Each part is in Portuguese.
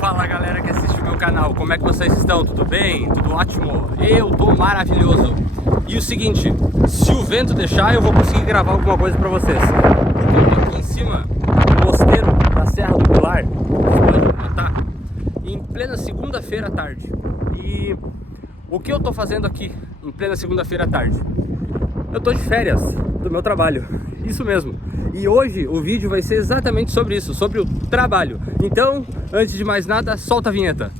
Fala galera que assiste o meu canal, como é que vocês estão? Tudo bem? Tudo ótimo? Eu tô maravilhoso. E o seguinte, se o vento deixar eu vou conseguir gravar alguma coisa pra vocês. Porque eu tô aqui em cima do mosteiro da Serra do Pilar, vocês podem notar, em plena segunda-feira à tarde. E o que eu tô fazendo aqui em plena segunda-feira à tarde? Eu tô de férias do meu trabalho, isso mesmo. E hoje o vídeo vai ser exatamente sobre isso, sobre o trabalho. Então, antes de mais nada, solta a vinheta.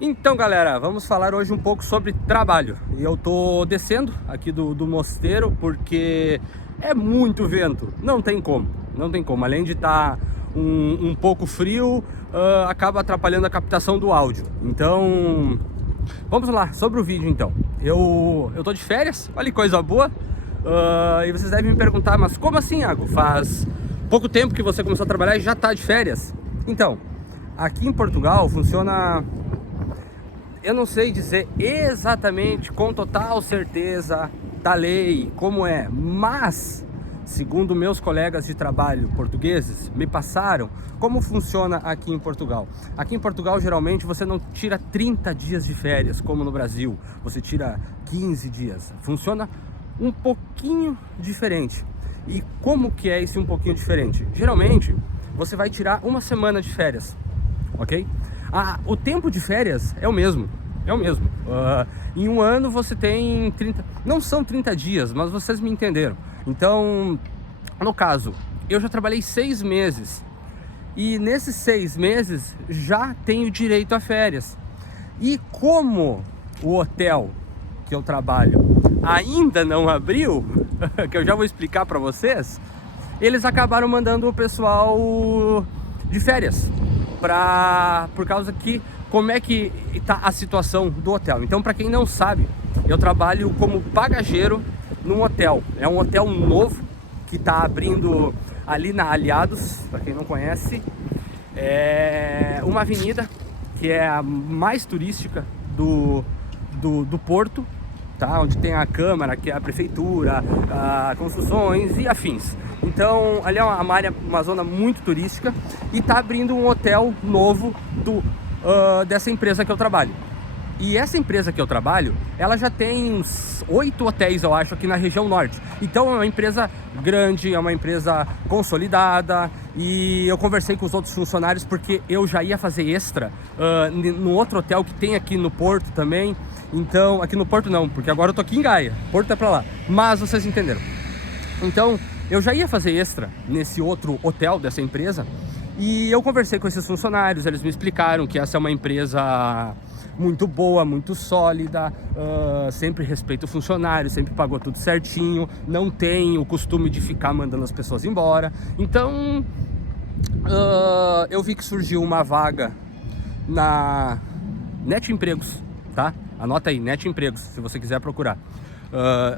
Então galera, vamos falar hoje um pouco sobre trabalho. E eu tô descendo aqui do mosteiro porque é muito vento, não tem como. Além de estar um pouco frio, acaba atrapalhando a captação do áudio. Então, vamos lá, sobre o vídeo então. Eu tô de férias, olha que coisa boa. E vocês devem me perguntar, mas como assim, Iago? Faz pouco tempo que você começou a trabalhar e já tá de férias? Então, aqui em Portugal funciona... Eu não sei dizer exatamente com total certeza da lei como é, mas segundo meus colegas de trabalho portugueses me passaram como funciona aqui em Portugal. Aqui em Portugal geralmente você não tira 30 dias de férias como no Brasil, você tira 15 dias. Funciona um pouquinho diferente. E como que é esse um pouquinho diferente? Geralmente você vai tirar uma semana de férias, ok? O tempo de férias é o mesmo, em um ano você tem 30, não são 30 dias, mas vocês me entenderam. Então, no caso, eu já trabalhei 6 meses e nesses 6 meses já tenho direito a férias. E como o hotel que eu trabalho ainda não abriu, que eu já vou explicar para vocês, eles acabaram mandando o pessoal de férias. Por causa que como é que está a situação do hotel. Então, para quem não sabe, eu trabalho como bagageiro num hotel. É um hotel novo que está abrindo ali na Aliados, para quem não conhece. É uma avenida que é a mais turística do Porto, tá? Onde tem a Câmara, que é a Prefeitura, construções e afins. Então ali é uma zona muito turística e está abrindo um hotel novo dessa empresa que eu trabalho. E essa empresa que eu trabalho, ela já tem uns 8 hotéis, eu acho, aqui na região norte. Então é uma empresa grande, é uma empresa consolidada. E eu conversei com os outros funcionários porque eu já ia fazer extra no outro hotel que tem aqui no Porto também. Então, aqui no Porto não, porque agora eu tô aqui em Gaia, Porto é pra lá. Mas vocês entenderam. Então, eu já ia fazer extra nesse outro hotel dessa empresa. E eu conversei com esses funcionários, eles me explicaram que essa é uma empresa muito boa, muito sólida, sempre respeita o funcionário, sempre pagou tudo certinho, não tem o costume de ficar mandando as pessoas embora. Então, eu vi que surgiu uma vaga na Net Empregos, tá? Anota aí, Net Empregos, se você quiser procurar.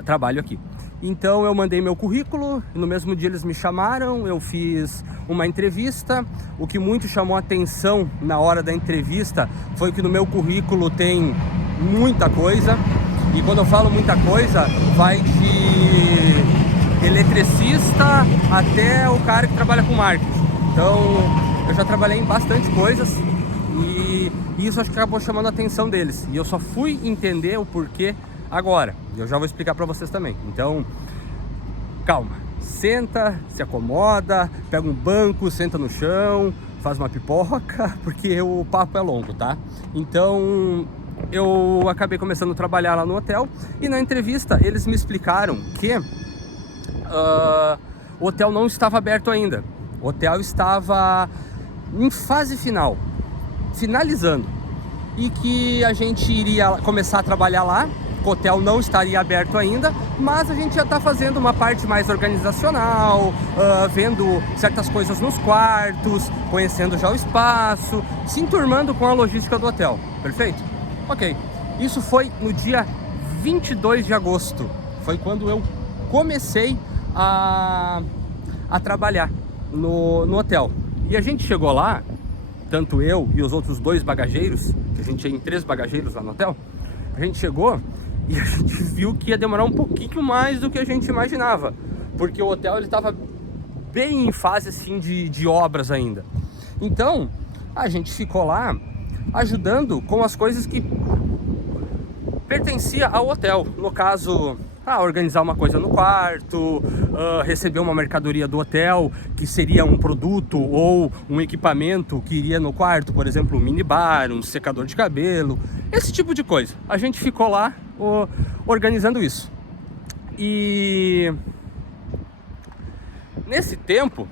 Trabalho aqui. Então eu mandei meu currículo, no mesmo dia eles me chamaram, eu fiz uma entrevista. O que muito chamou a atenção na hora da entrevista foi que no meu currículo tem muita coisa. E quando eu falo muita coisa, vai de eletricista até o cara que trabalha com marketing. Então eu já trabalhei em bastante coisas e isso acho que acabou chamando a atenção deles. E eu só fui entender o porquê agora. Eu já vou explicar para vocês também. Então, calma. Senta, se acomoda, pega um banco, senta no chão, faz uma pipoca, porque o papo é longo, tá? Então, eu acabei começando a trabalhar lá no hotel e na entrevista eles me explicaram que o hotel não estava aberto ainda. O hotel estava em fase final, finalizando, e que a gente iria começar a trabalhar lá. O hotel não estaria aberto ainda, mas a gente já está fazendo uma parte mais organizacional, vendo certas coisas nos quartos, conhecendo já o espaço, se enturmando com a logística do hotel. Perfeito? Ok. Isso foi no dia 22 de agosto. Foi quando eu comecei a a trabalhar no hotel. E a gente chegou lá, tanto eu e os outros 2 bagageiros, que a gente tinha 3 bagageiros lá no hotel, a gente chegou e a gente viu que ia demorar um pouquinho mais do que a gente imaginava, porque o hotel ele estava bem em fase assim de obras ainda. Então a gente ficou lá ajudando com as coisas que pertencia ao hotel, no caso, organizar uma coisa no quarto, receber uma mercadoria do hotel, que seria um produto ou um equipamento que iria no quarto, por exemplo, um minibar, um secador de cabelo, esse tipo de coisa. A gente ficou lá organizando isso. E nesse tempo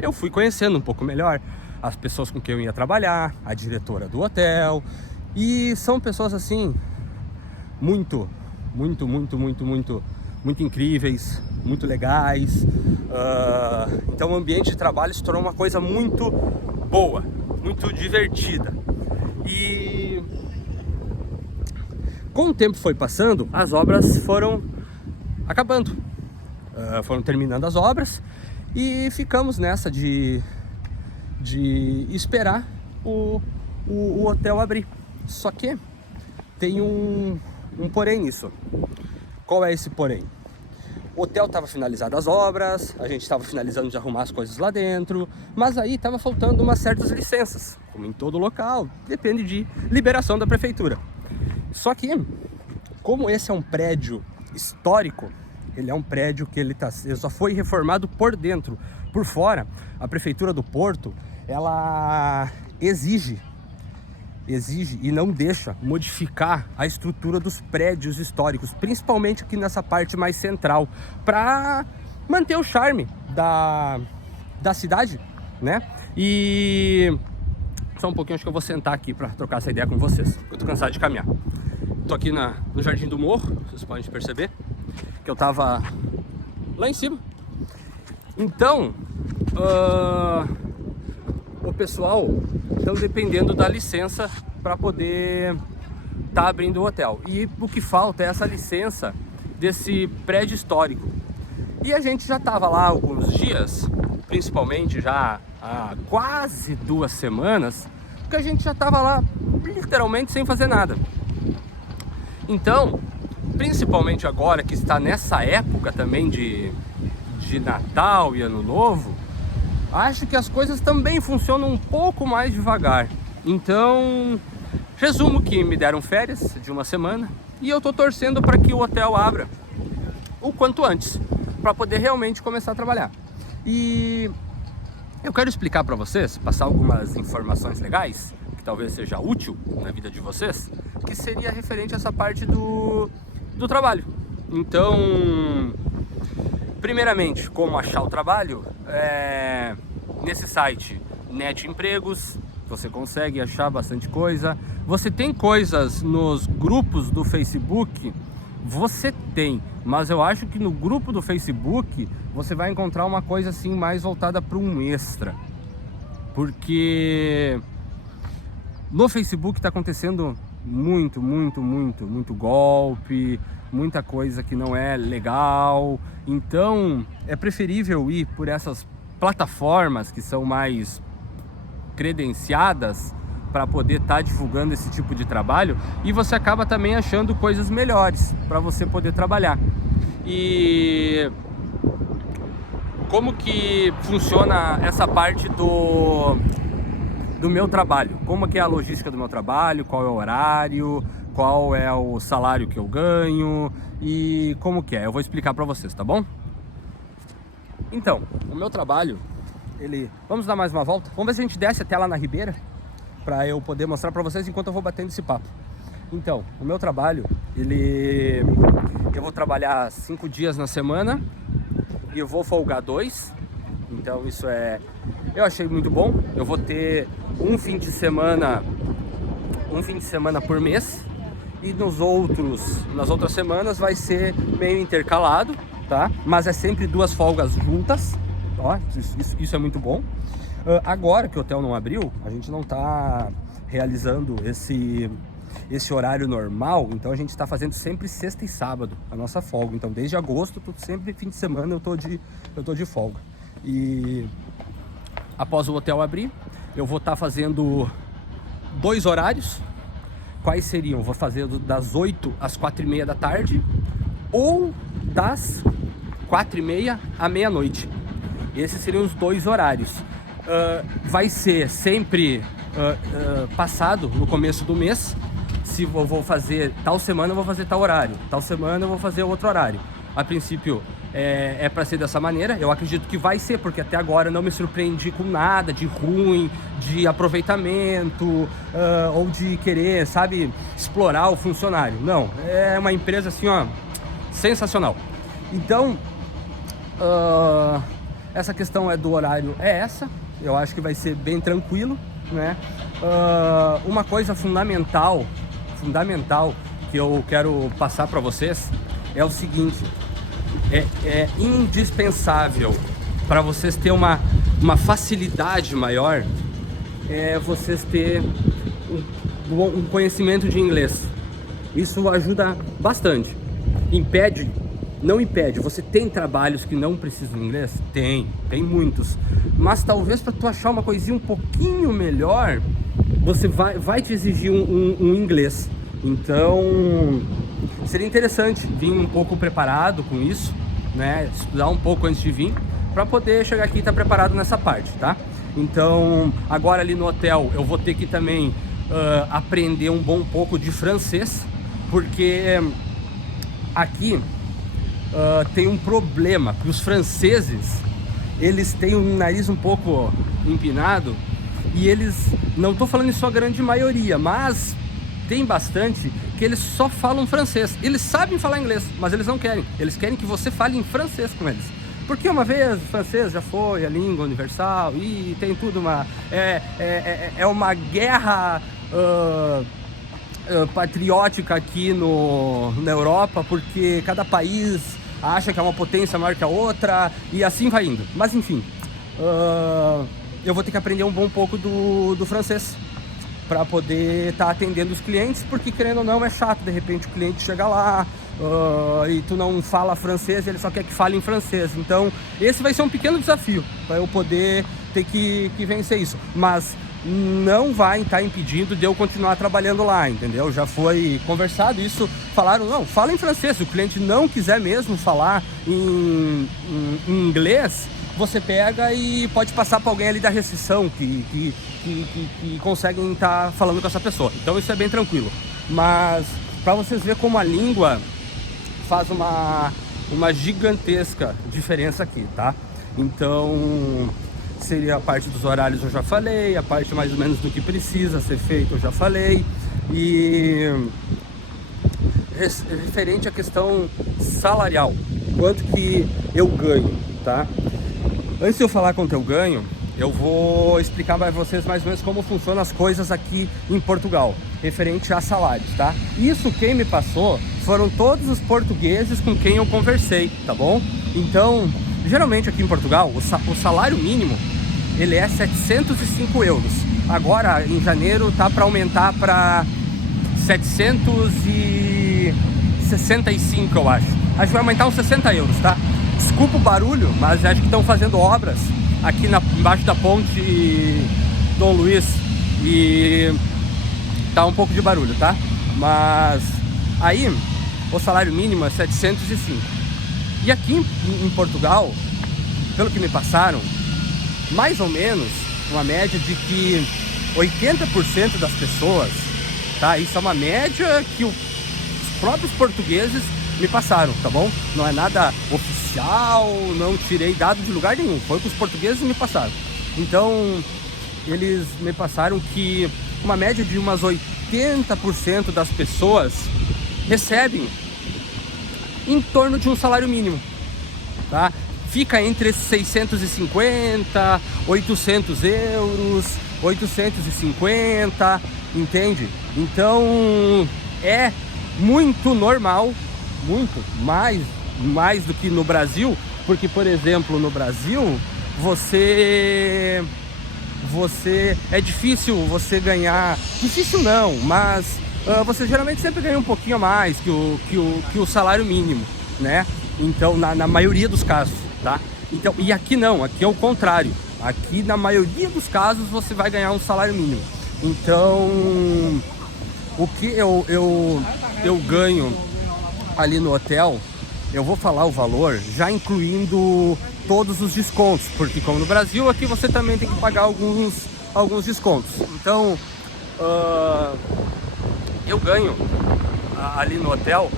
eu fui conhecendo um pouco melhor as pessoas com quem eu ia trabalhar, a diretora do hotel, e são pessoas assim muito incríveis, muito legais. Então o ambiente de trabalho se tornou uma coisa muito boa, muito divertida. E com o tempo foi passando, as obras foram acabando, foram terminando as obras e ficamos nessa de esperar o hotel abrir. Só que tem um porém nisso. Qual é esse porém? O hotel estava finalizado as obras, a gente estava finalizando de arrumar as coisas lá dentro, mas aí estava faltando umas certas licenças, como em todo local, depende de liberação da prefeitura. Só que, como esse é um prédio histórico, ele é um prédio que ele só foi reformado por dentro. Por fora, a prefeitura do Porto, ela exige e não deixa modificar a estrutura dos prédios históricos, principalmente aqui nessa parte mais central, para manter o charme da cidade, né? E só um pouquinho, acho que eu vou sentar aqui para trocar essa ideia com vocês, eu tô cansado de caminhar. Tô aqui no Jardim do Morro, vocês podem perceber que eu tava lá em cima. Então, o pessoal estão dependendo da licença para poder estar abrindo o hotel. E o que falta é essa licença desse prédio histórico. E a gente já estava lá alguns dias, principalmente já há quase 2 semanas, que a gente já estava lá literalmente sem fazer nada. Então, principalmente agora que está nessa época também de Natal e Ano Novo, acho que as coisas também funcionam um pouco mais devagar. Então, resumo que me deram férias de 1 semana e eu tô torcendo para que o hotel abra o quanto antes, para poder realmente começar a trabalhar. E eu quero explicar para vocês, passar algumas informações legais, que talvez seja útil na vida de vocês, que seria referente a essa parte do trabalho. Então, primeiramente, como achar o trabalho? Nesse site Net Empregos, você consegue achar bastante coisa. Você tem coisas nos grupos do Facebook? Você tem, mas eu acho que no grupo do Facebook você vai encontrar uma coisa assim mais voltada para um extra, porque no Facebook está acontecendo muito golpe, muita coisa que não é legal. Então é preferível ir por essas plataformas que são mais credenciadas para poder estar divulgando esse tipo de trabalho, e você acaba também achando coisas melhores para você poder trabalhar. E como que funciona essa parte do meu trabalho? Como que é a logística do meu trabalho? Qual é o horário? Qual é o salário que eu ganho? E como que é? Eu vou explicar para vocês, tá bom? Então, o meu trabalho, vamos dar mais uma volta? Vamos ver se a gente desce até lá na Ribeira, para eu poder mostrar para vocês enquanto eu vou batendo esse papo. Então, o meu trabalho, eu vou trabalhar 5 dias na semana e eu vou folgar 2. Então isso eu achei muito bom. Eu vou ter um fim de semana por mês, e nas outras semanas vai ser meio intercalado, tá? Mas é sempre 2 folgas juntas, ó, isso é muito bom. Agora que o hotel não abriu, a gente não está realizando esse horário normal, então a gente está fazendo sempre sexta e sábado a nossa folga. Então desde agosto, sempre fim de semana eu tô de folga. E após o hotel abrir, eu vou estar fazendo 2 horários. Quais seriam? Vou fazer das 8 às 4h30 da tarde ou das 4h30 à meia-noite. Esses seriam os 2 horários. Vai ser sempre passado no começo do mês. Se eu vou fazer tal semana, eu vou fazer tal horário, tal semana eu vou fazer outro horário. A princípio é para ser dessa maneira. Eu acredito que vai ser, porque até agora não me surpreendi com nada de ruim, de aproveitamento ou de querer, sabe, explorar o funcionário. Não, é uma empresa assim, ó, sensacional. Então, essa questão do horário é essa. Eu acho que vai ser bem tranquilo, né? Uma coisa fundamental que eu quero passar para vocês é o seguinte: é indispensável para vocês ter uma facilidade maior, vocês ter um conhecimento de inglês. Isso ajuda bastante. Não impede. Você tem trabalhos que não precisam de inglês? Tem muitos. Mas talvez para tu achar uma coisinha um pouquinho melhor, você vai te exigir um inglês. Então, seria interessante vir um pouco preparado com isso, né? Estudar um pouco antes de vir, para poder chegar aqui e estar preparado nessa parte, tá? Então, agora ali no hotel, eu vou ter que também aprender um bom pouco de francês, porque aqui tem um problema, que os franceses, eles têm um nariz um pouco empinado, e eles, não estou falando em sua grande maioria, mas tem bastante que eles só falam francês. Eles sabem falar inglês, mas eles não querem. Eles querem que você fale em francês com eles. Porque uma vez o francês já foi a língua universal e tem tudo é uma guerra patriótica aqui na Europa, porque cada país acha que é uma potência maior que a outra e assim vai indo. Mas enfim, eu vou ter que aprender um bom pouco do francês para poder estar atendendo os clientes, porque querendo ou não é chato, de repente o cliente chega lá e tu não fala francês e ele só quer que fale em francês. Então esse vai ser um pequeno desafio para eu poder ter que vencer isso, mas não vai estar impedindo de eu continuar trabalhando lá, entendeu? Já foi conversado isso, falaram, não, fala em francês. Se o cliente não quiser mesmo falar em inglês, você pega e pode passar para alguém ali da recepção que conseguem estar falando com essa pessoa. Então isso é bem tranquilo. Mas para vocês verem como a língua faz uma gigantesca diferença aqui, tá? Então seria a parte dos horários, eu já falei, a parte mais ou menos do que precisa ser feito, eu já falei. E referente à questão salarial, quanto que eu ganho, tá? Antes de eu falar quanto eu ganho, eu vou explicar para vocês mais ou menos como funcionam as coisas aqui em Portugal, referente a salários, tá? Isso quem me passou foram todos os portugueses com quem eu conversei, tá bom? Então, geralmente aqui em Portugal, o salário mínimo, ele é 705 euros. Agora, em janeiro, tá para aumentar para 765, eu acho. Acho que vai aumentar uns 60 euros, tá? Desculpa o barulho, mas acho que estão fazendo obras aqui embaixo da ponte Dom Luís e tá um pouco de barulho, tá? Mas aí o salário mínimo é 705. E aqui em Portugal, pelo que me passaram, mais ou menos uma média de que 80% das pessoas, tá? Isso é uma média que os próprios portugueses me passaram, tá bom? Não é nada oficial, não tirei dado de lugar nenhum, foi o que os portugueses me passaram. Então, eles me passaram que uma média de umas 80% das pessoas recebem em torno de um salário mínimo, tá? Fica entre 650, 800 euros, 850, entende? Então, é muito normal, muito mais do que no Brasil, porque, por exemplo, no Brasil, você é difícil você ganhar, difícil não, mas você geralmente sempre ganha um pouquinho a mais que o salário mínimo, né? Então, na maioria dos casos, tá? Então, e aqui não, aqui é o contrário. Aqui, na maioria dos casos, você vai ganhar um salário mínimo. Então, o que eu ganho ali no hotel, eu vou falar o valor já incluindo todos os descontos, porque como no Brasil, aqui você também tem que pagar alguns descontos. Então, eu ganho ali no hotel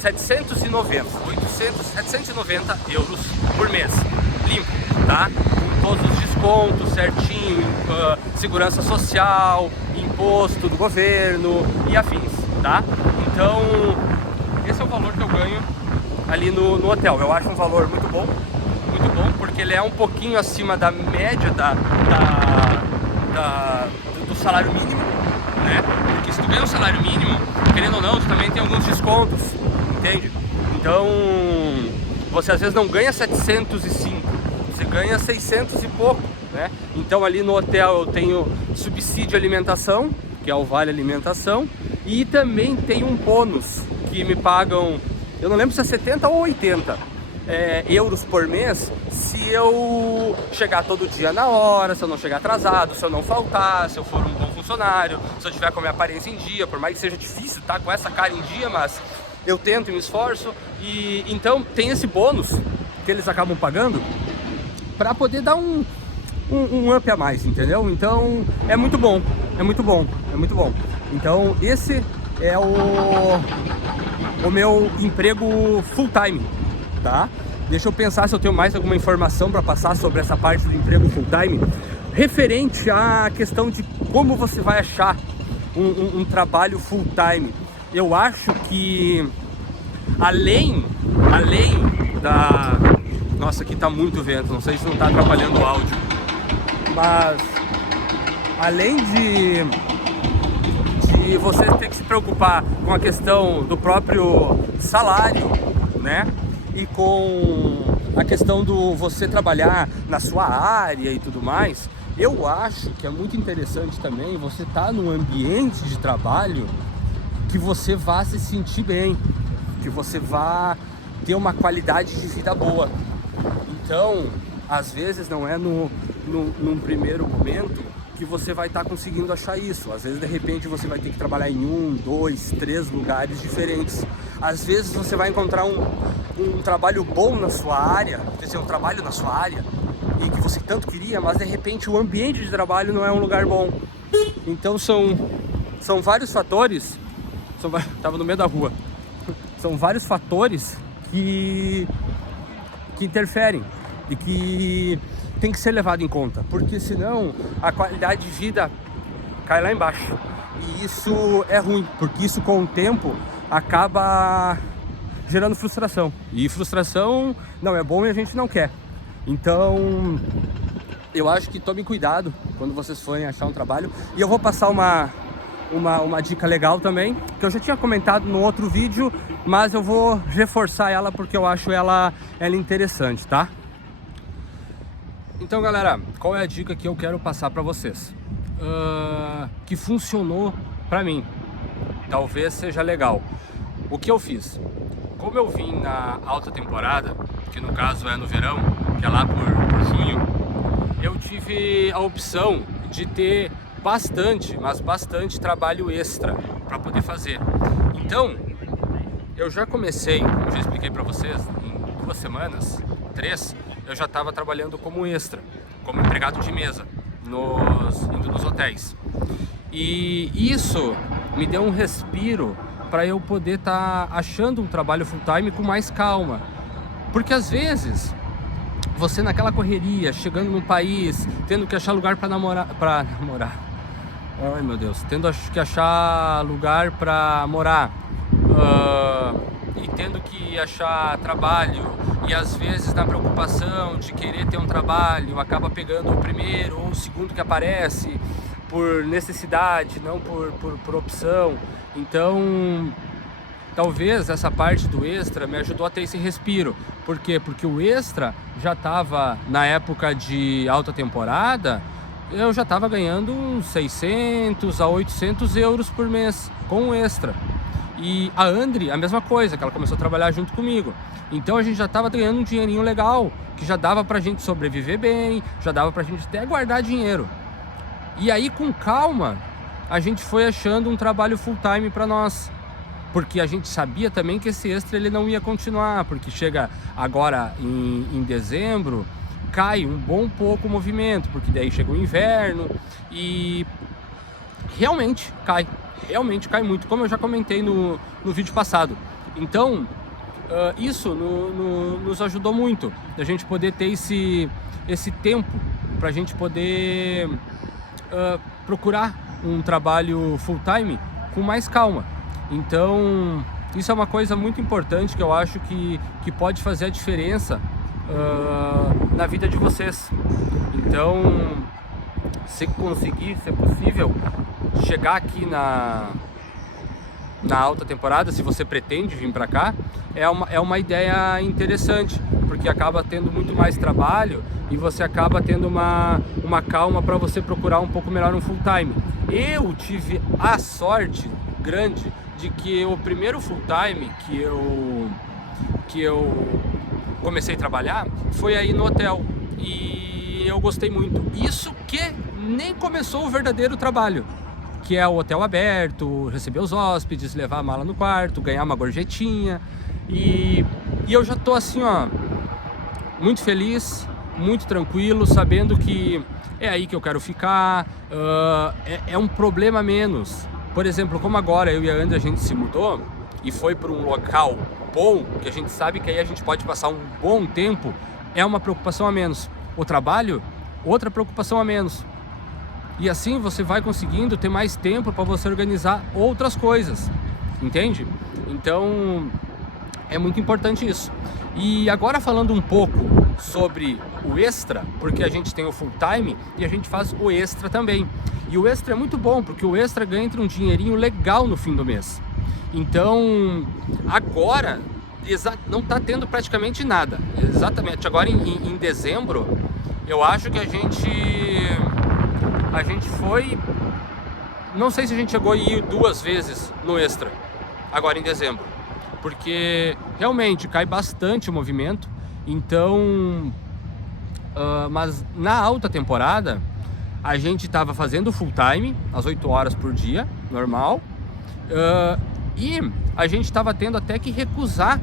790 euros por mês, limpo, tá? Com todos os descontos certinho, segurança social, imposto do governo e afins, tá? Então, esse é o valor que eu ganho ali no hotel. Eu acho um valor muito bom, porque ele é um pouquinho acima da média do salário mínimo, né? Porque se tu ganha um salário mínimo, querendo ou não, tu também tem alguns descontos, entende? Então, você às vezes não ganha 705, você ganha 600 e pouco, né? Então ali no hotel eu tenho subsídio alimentação, que é o vale alimentação, e também tem um bônus que me pagam, eu não lembro se é 70 ou 80 euros por mês, se eu chegar todo dia na hora, se eu não chegar atrasado, se eu não faltar, se eu for um bom funcionário, se eu tiver com a minha aparência em dia, por mais que seja difícil estar com essa cara em dia, mas eu tento e me esforço. E então tem esse bônus que eles acabam pagando para poder dar um up a mais, entendeu? Então é muito bom, é muito bom, é muito bom. Então esse é o meu emprego full time, tá? Deixa eu pensar se eu tenho mais alguma informação para passar sobre essa parte do emprego full time referente à questão de como você vai achar um trabalho full time. Eu acho que além da... Nossa, aqui tá muito vento, não sei se não tá atrapalhando o áudio, mas além de você ter que se preocupar com a questão do próprio salário, né? E com a questão do você trabalhar na sua área e tudo mais, eu acho que é muito interessante também você estar num ambiente de trabalho que você vá se sentir bem, que você vá ter uma qualidade de vida boa. Então, às vezes não é num primeiro momento que você vai estar conseguindo achar isso. Às vezes, de repente, você vai ter que trabalhar em 1, 2, 3 lugares diferentes. Às vezes você vai encontrar um trabalho bom na sua área, quer dizer, um trabalho na sua área, e que você tanto queria, mas de repente o ambiente de trabalho não é um lugar bom. Então são vários fatores, tava no meio da rua, são vários fatores que interferem e que tem que ser levado em conta, porque senão a qualidade de vida cai lá embaixo. E isso é ruim, porque isso com o tempo acaba gerando frustração. E frustração não é bom e a gente não quer. Então, eu acho que tomem cuidado quando vocês forem achar um trabalho. E eu vou passar uma dica legal também, que eu já tinha comentado no outro vídeo, mas eu vou reforçar ela porque eu acho ela interessante, tá? Então, galera, qual é a dica que eu quero passar para vocês? Que funcionou para mim, talvez seja legal. O que eu fiz? Como eu vim na alta temporada, que no caso é no verão, que é lá por junho, eu tive a opção de ter bastante trabalho extra para poder fazer. Então, eu já comecei, eu já expliquei para vocês, em 2 semanas, 3, eu já estava trabalhando como extra, como empregado de mesa, indo nos hotéis. E isso me deu um respiro para eu poder estar achando um trabalho full time com mais calma. Porque às vezes, você naquela correria, chegando num país, tendo que achar lugar para namorar, ai meu Deus, tendo que achar lugar para morar, e tendo que achar trabalho, e às vezes na preocupação de querer ter um trabalho, acaba pegando o primeiro ou o segundo que aparece, por necessidade, não por opção. Então, talvez essa parte do extra me ajudou a ter esse respiro. Por quê? Porque o extra já estava, na época de alta temporada, eu já estava ganhando uns 600 a 800 euros por mês com o extra. E a Andri, a mesma coisa, que ela começou a trabalhar junto comigo. Então a gente já estava ganhando um dinheirinho legal, que já dava pra gente sobreviver bem, já dava pra gente até guardar dinheiro. E aí, com calma, a gente foi achando um trabalho full time para nós, porque a gente sabia também que esse extra ele não ia continuar, porque chega agora em dezembro, cai um bom pouco o movimento, porque daí chega o inverno e realmente cai muito, como eu já comentei no vídeo passado. Então isso nos ajudou muito, a gente poder ter esse tempo para a gente poder procurar um trabalho full time com mais calma. Então isso é uma coisa muito importante que eu acho que pode fazer a diferença na vida de vocês. Então, se conseguir, se é possível, chegar aqui na alta temporada, se você pretende vir para cá, é uma ideia interessante, porque acaba tendo muito mais trabalho e você acaba tendo uma calma para você procurar um pouco melhor um full time. Eu tive a sorte grande de que o primeiro full time que eu comecei a trabalhar foi aí no hotel e eu gostei muito. Isso que nem começou o verdadeiro trabalho, que é o hotel aberto, receber os hóspedes, levar a mala no quarto, ganhar uma gorjetinha. E eu já tô assim, ó, muito feliz, muito tranquilo, sabendo que é aí que eu quero ficar. É um problema menos. Por exemplo, como agora eu e a Andrea a gente se mudou e foi para um local bom, que a gente sabe que aí a gente pode passar um bom tempo, é uma preocupação a menos. O trabalho, outra preocupação a menos. E assim você vai conseguindo ter mais tempo para você organizar outras coisas, entende? Então é muito importante isso. E agora falando um pouco sobre o extra, porque a gente tem o full time e a gente faz o extra também. E o extra é muito bom, porque o extra ganha um dinheirinho legal no fim do mês. Então agora não está tendo praticamente nada. Exatamente, agora em dezembro, eu acho que a gente foi, não sei se a gente chegou a ir 2 vezes no extra, agora em dezembro, porque realmente cai bastante o movimento. Então, mas na alta temporada, a gente estava fazendo full time, às 8 horas por dia, normal, e a gente estava tendo até que recusar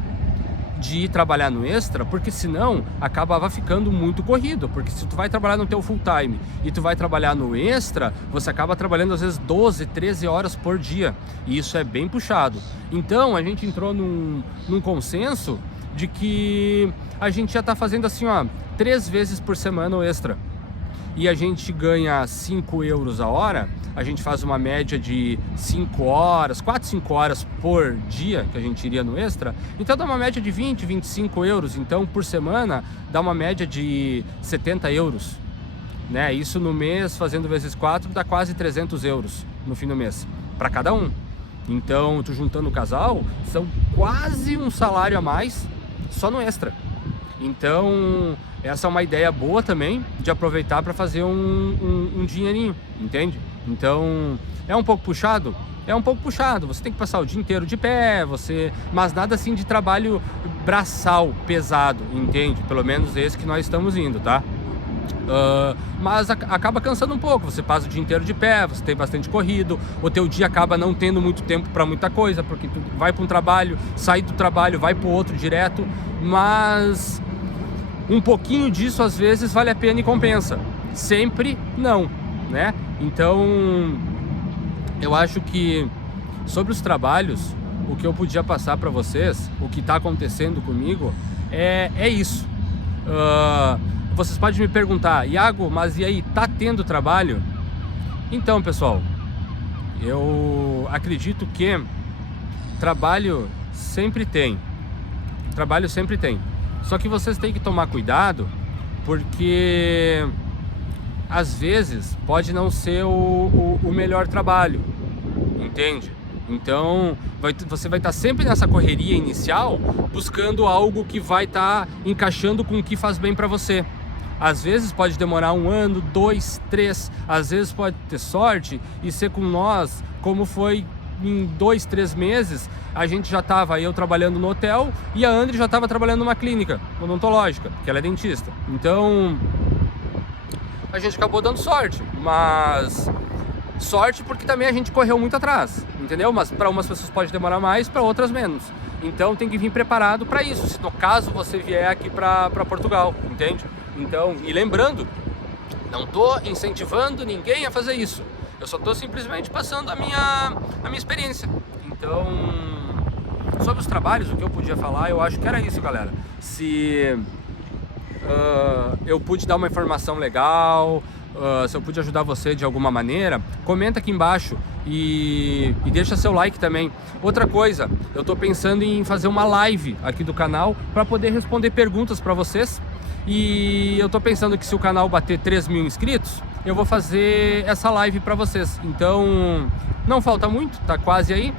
de ir trabalhar no extra, porque senão acabava ficando muito corrido, porque se tu vai trabalhar no teu full time e tu vai trabalhar no extra, você acaba trabalhando às vezes 12, 13 horas por dia, e isso é bem puxado. Então a gente entrou num consenso de que a gente já tá fazendo assim, ó, 3 vezes por semana o extra, e a gente ganha 5 euros a hora. A gente faz uma média de 5 horas, 4, 5 horas por dia que a gente iria no extra, então dá uma média de 20, 25 euros, então por semana dá uma média de 70 euros, né? Isso no mês, fazendo vezes 4, dá quase 300 euros no fim do mês, para cada um. Então, tu juntando o casal, são quase um salário a mais só no extra. Então, essa é uma ideia boa também de aproveitar para fazer um dinheirinho, entende? Então, é um pouco puxado? É um pouco puxado, você tem que passar o dia inteiro de pé, mas nada assim de trabalho braçal, pesado, entende? Pelo menos esse que nós estamos indo, tá? Mas acaba cansando um pouco, você passa o dia inteiro de pé, você tem bastante corrido, o teu dia acaba não tendo muito tempo para muita coisa, porque tu vai para um trabalho, sai do trabalho, vai para o outro direto, mas um pouquinho disso às vezes vale a pena e compensa, sempre não, né? Então eu acho que sobre os trabalhos, o que eu podia passar para vocês, o que está acontecendo comigo é isso. Vocês podem me perguntar, Iago, mas e aí, tá tendo trabalho? Então, pessoal, eu acredito que trabalho sempre tem. Trabalho sempre tem. Só que vocês têm que tomar cuidado, porque às vezes pode não ser o melhor trabalho, entende? Então você vai estar sempre nessa correria inicial, buscando algo que vai estar encaixando com o que faz bem para você. Às vezes pode demorar 1 ano, 2, 3, às vezes pode ter sorte e ser com nós como foi em 2, 3 meses, a gente já estava, eu trabalhando no hotel e a André já estava trabalhando numa clínica odontológica, que ela é dentista. Então, a gente acabou dando sorte, mas sorte porque também a gente correu muito atrás, entendeu? Mas para umas pessoas pode demorar mais, para outras menos. Então tem que vir preparado para isso, se no caso você vier aqui para Portugal, entende? Então, e lembrando, não tô incentivando ninguém a fazer isso. Eu só tô simplesmente passando a minha experiência. Então, sobre os trabalhos, o que eu podia falar, eu acho que era isso, galera. Se eu pude dar uma informação legal, se eu pude ajudar você de alguma maneira, comenta aqui embaixo e deixa seu like também. Outra coisa, eu tô pensando em fazer uma live aqui do canal para poder responder perguntas para vocês. E eu tô pensando que se o canal bater 3.000 inscritos, eu vou fazer essa live para vocês. Então, não falta muito, tá quase aí.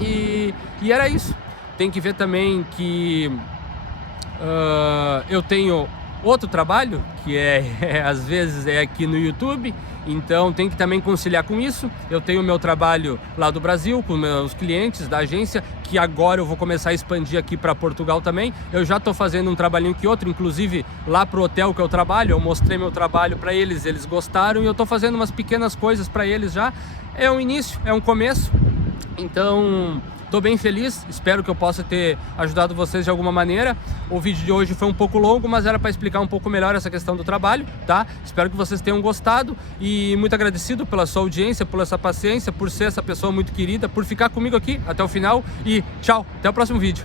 E era isso. Tem que ver também que eu tenho outro trabalho, que às vezes é aqui no YouTube, então tem que também conciliar com isso. Eu tenho o meu trabalho lá do Brasil, com meus clientes da agência, que agora eu vou começar a expandir aqui para Portugal também. Eu já estou fazendo um trabalhinho que outro, inclusive lá pro hotel que eu trabalho, eu mostrei meu trabalho para eles, eles gostaram e eu estou fazendo umas pequenas coisas para eles já. É um início, é um começo, então estou bem feliz, espero que eu possa ter ajudado vocês de alguma maneira. O vídeo de hoje foi um pouco longo, mas era para explicar um pouco melhor essa questão do trabalho, tá? Espero que vocês tenham gostado e muito agradecido pela sua audiência, pela sua paciência, por ser essa pessoa muito querida, por ficar comigo aqui até o final e tchau, até o próximo vídeo.